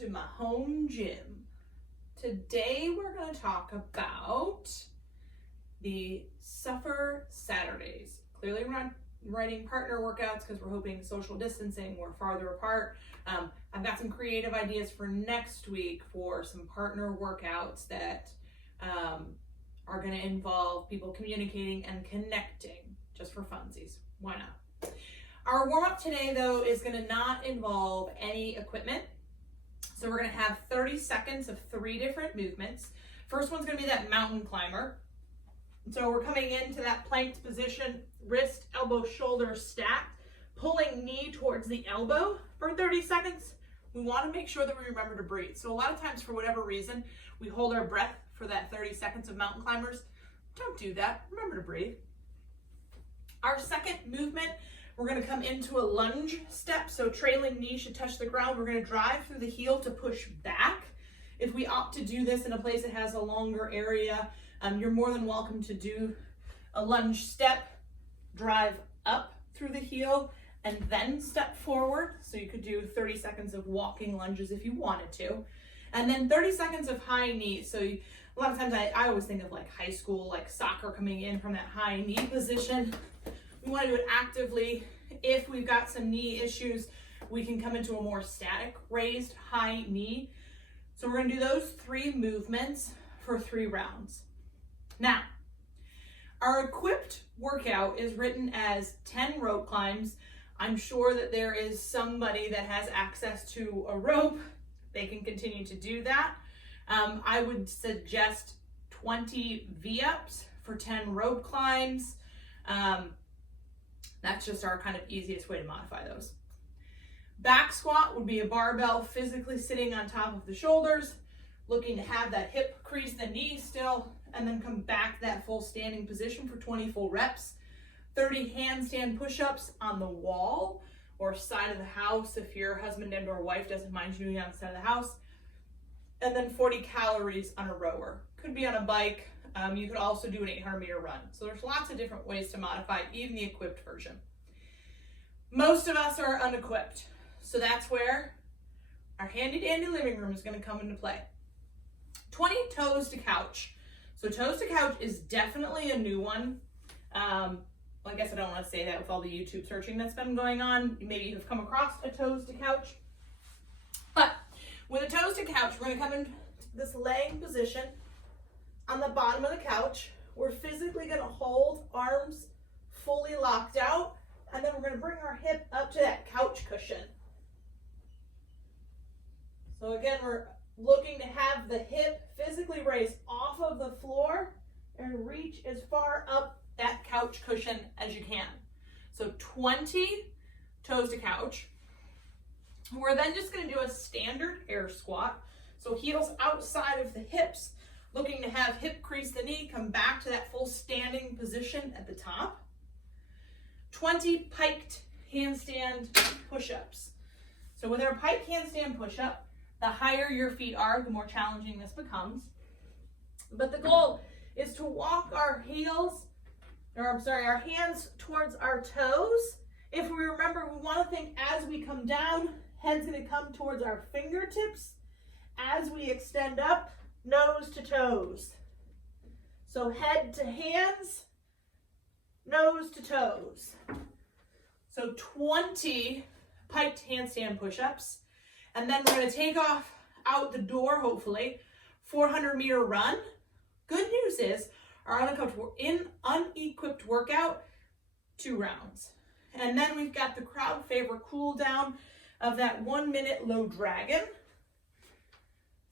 to my home gym. Today we're going to talk about the Suffer Saturdays. Clearly we're not writing partner workouts because we're hoping social distancing, we're farther apart. I've got some creative ideas for next week for some partner workouts that are going to involve people communicating and connecting just for funsies. Why not? Our warm-up today, though, is going to not involve any equipment. So we're going to have 30 seconds of 3 different movements. First one's going to be that mountain climber. So we're coming into that planked position, wrist, elbow, shoulder stacked, pulling knee towards the elbow for 30 seconds. We want to make sure that we remember to breathe. So a lot of times, for whatever reason, we hold our breath for that 30 seconds of mountain climbers. Don't do that. Remember to breathe. Our second movement, we're going to come into a lunge step. So trailing knee should touch the ground. We're going to drive through the heel to push back. If we opt to do this in a place that has a longer area, you're more than welcome to do a lunge step, drive up through the heel, and then step forward. So you could do 30 seconds of walking lunges if you wanted to. And then 30 seconds of high knee. So a lot of times I always think of like high school, like soccer coming in from that high knee position. We want to do it actively. If we've got some knee issues, we can come into a more static raised high knee. So we're going to do those 3 movements for 3 rounds. Now, our equipped workout is written as 10 rope climbs. I'm sure that there is somebody that has access to a rope. They can continue to do that. I would suggest 20 V-ups for 10 rope climbs. That's just our kind of easiest way to modify those. Back squat would be a barbell physically sitting on top of the shoulders, looking to have that hip crease the knee still, and then come back to that full standing position for 20 full reps. 30 handstand push-ups on the wall or side of the house if your husband and or wife doesn't mind you doing it on the side of the house. And then 40 calories on a rower. Could be on a bike. You could also do an 800-meter run. So there's lots of different ways to modify even the equipped version. Most of us are unequipped. So that's where our handy-dandy living room is going to come into play. 20 toes to couch. So toes to couch is definitely a new one. Well, I guess I don't want to say that with all the YouTube searching that's been going on. Maybe you've come across a toes to couch. But with a toes to couch, we're going to come into this laying position on the bottom of the couch. We're physically going to hold arms fully locked out, and then we're going to bring our hip up to that couch cushion. So again, we're looking to have the hip physically raised off of the floor and reach as far up that couch cushion as you can. So 20 toes to couch. We're then just going to do a standard air squat. So heels outside of the hips, looking to have hip crease the knee, come back to that full standing position at the top. 20 piked handstand push-ups. So with our pike handstand push-up, the higher your feet are, the more challenging this becomes. But the goal is to walk our our hands towards our toes. If we remember, we want to think as we come down, head's going to come towards our fingertips. As we extend up, nose to toes. So head to hands, nose to toes. So 20 piked handstand push-ups. And then we're going to take off out the door, hopefully, 400-meter run. Good news is our unequipped workout, 2 rounds. And then we've got the crowd favorite cool down of that 1-minute low dragon.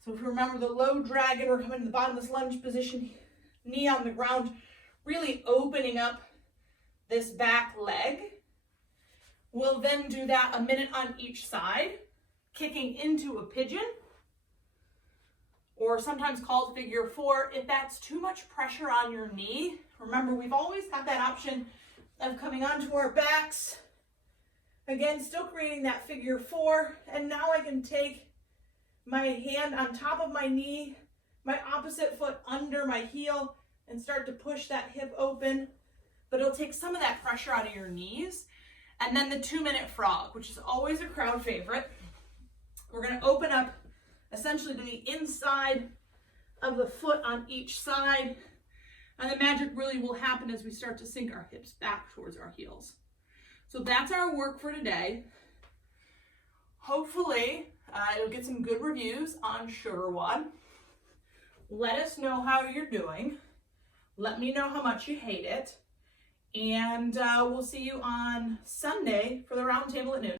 So if you remember the low dragon, we're coming to the bottom of this lunge position, knee on the ground, really opening up this back leg. We'll then do that a minute on each side, kicking into a pigeon, or sometimes called figure 4. If that's too much pressure on your knee, remember we've always got that option of coming onto our backs. Again, still creating that figure 4, and now I can take my hand on top of my knee, my opposite foot under my heel, and start to push that hip open. But it'll take some of that pressure out of your knees. And then the 2-minute frog, which is always a crowd favorite. We're going to open up essentially to the inside of the foot on each side. And the magic really will happen as we start to sink our hips back towards our heels. So that's our work for today. Hopefully, you'll get some good reviews on Sugar One. Let us know how you're doing. Let me know how much you hate it. And we'll see you on Sunday for the roundtable at noon.